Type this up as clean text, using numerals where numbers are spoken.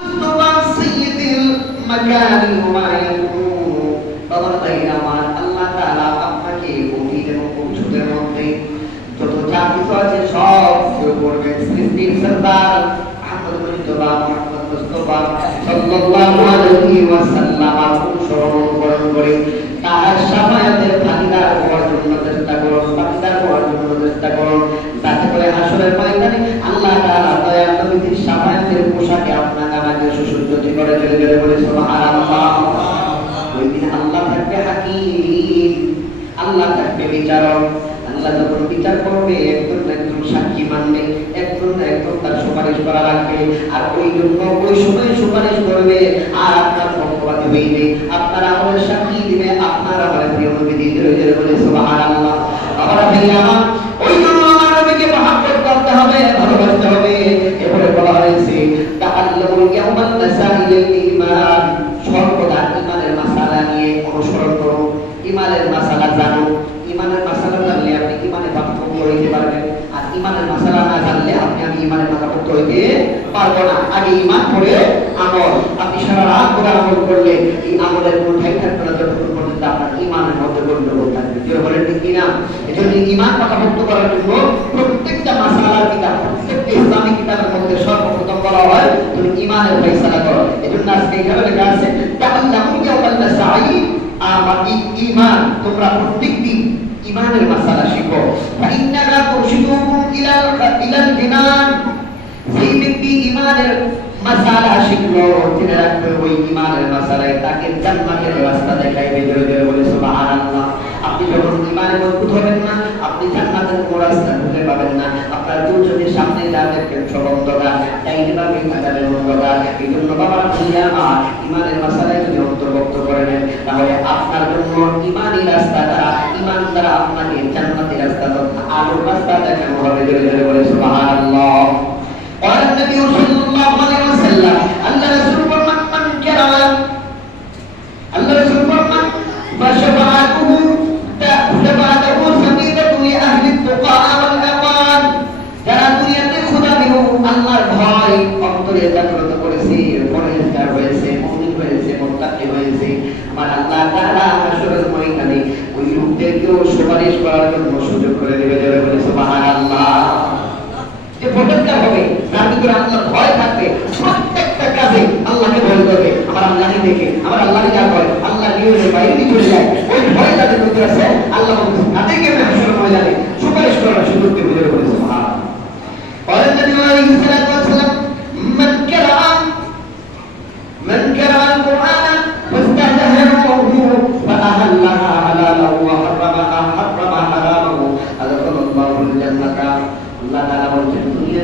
আল্লাহ তাআলা আপনাকে অতীত এবং ভবিষ্যতের মধ্যে যত যা কিছু আছে সব করবেন। সৃষ্টির সরদার আহমদ মুজতবা মুহাম্মদ মুস্তাফা সাল্লাল্লাহু আলাইহি ওয়াসাল্লাম অনুসরণ করে তার শাফায়াতের ভাগীদার হওয়ার জন্য চেষ্টা করুন, ভাগীদার হওয়ার জন্য চেষ্টা করুন, যাতে করে হাসরের ময়দানে আল্লাহ তাআলা দয়ার নবীর শাফায়াতের পোশাকে আপনাকে আমাকে সুসজ্জিত করে দেবেন। বলে সুবহানাল্লাহ। ওই দিন আল্লাহ থাকবে হাকিম, আল্লাহ থাকবে বিচারক। আল্লাহ যখন বিচার করবে একজন সাক্ষী মানবে, একজন তার সুপারিশ করা লাগবে। আর ওই জন্য ওই সময় সুপারিশ করবে আর আপনার পক্ষপাতী হইবে, আপনার আমলের সাক্ষী দিবে, আপনার আমলের প্রিয় নবী দিতে হইবে। বলে সুবহানাল্লাহ। আমরা ভাইয়া আমার ওই জন্য আমার নবীকে মহব্বত করতে হবে, ভালোবাসতে হবে। এরপরে বলা হয়েছে তাআল্লামুল ইয়াওমাল মাসাইলিল ঈমান, সর্বদা ঈমানের মাসালা নিয়ে অনুসরণ করুন, ঈমানের মাসালা জানুন। ঈমানের মাসালা জানলে আপনি ঈমানের পাঠ্যক্রম হইতে পারবেন, আর ঈমানের মাসালা না জানলে আপনি ঈমানের পাঠ্যক্রম হইতে পারবেন না। আগে ঈমান পরে আমল। আপনি সারা রাত করে আমল করলে এই আমলের কোনো ঠাই থাকবে না যতক্ষণ পর্যন্ত আপনার ঈমানের মধ্যে গন্ডগোল থাকবে। কেউ বলেন ঠিক কিনা? এজন্য ঈমান পাঠ্যক্রম করার জন্য প্রত্যেকটা মাসালার কিতাব, প্রত্যেকটা ইসলামিক কিতাবের মধ্যে সর্বপ্রথম বলা হয় তুমি ঈমানের ফয়সালা করো। এজন্য আজকে এখানে লেখা আছে তাআল্লামুল ইয়াওমাল মাসাইল, আমার ঈমান তোমরা প্রত্যেকদিন ঈমানের মাসালা শিখো। ফাইন্নাকা তুরশিদুকুম ইলাল জিনান, যেই ব্যক্তি ঈমানের মাসালা শিখলো জেনে রাখবে ওই ঈমানের মাসালায় তাকে জান্নাতের রাস্তা দেখাইবে। জোরে জোরে বলে সুবহানাল্লাহ। আপনি যখন ঈমানে মজবুত হবেন না, আপনি জান্নাতের কোন রাস্তা খুঁজে পাবেন না। আপনার দু চোখের সামনে যা দেখবেন সব অন্ধকার, ডাইনে বামে কাটাবেন অন্ধকার। এই জন্য বাবা ভাইয়া আমার ঈমানের মাসালায় যদি অন্তর্ভুক্ত করে নেন তাহলে আপনার জন্য ঈমানি রাস্তাটা, ঈমান দ্বারা আপনাকে জান্নাতের রাস্তা তথা আলোর রাস্তা দেখানো হবে। জোরে জোরে বলে সুবহানাল্লাহ। قال النبي صلى الله عليه وسلم الله رسول من كرم الله رسول من فشفاعته سبيلة لأهل التقى والأمان, যারা দুনিয়াতে খোদা বিহু আল্লাহর ভয় অন্তরে জাগ্রত করেছে, পরহেজগার হয়েছে, মুমিন হয়েছে, মুত্তাকি হয়েছে, আমার আল্লাহ তাআলা হাসরের ময়দানে ওই লোকদেরকেও সুপারিশ করার জন্য সুযোগ করে দেবে। যারা বলে সুবহানাল্লাহ। যে পরহেজগার হবে, যার ভিতরে আল্লাহর ভয় থাকবে, প্রত্যেকটা কাজে আল্লাহকে ভয় করবে, আমার আল্লাহকে দেখে, আমার আল্লাহকে যা করে, আল্লাহ নিয়মের বাইরে চলে যায়, ওই ভয় যাদের ভিতরে আছে আল্লাহ তাদেরকে আমি হাসরের ময়দানে সুপারিশ করার সুযোগ দেবে। যারা বলে সুবহানাল্লাহ। قال النبي عليه الصلاة والسلام من قرأ القرآن فاستهزأه فأهلها حلاله وحرمها حرامه أدخل الله الجنة. الله تعالى বলেন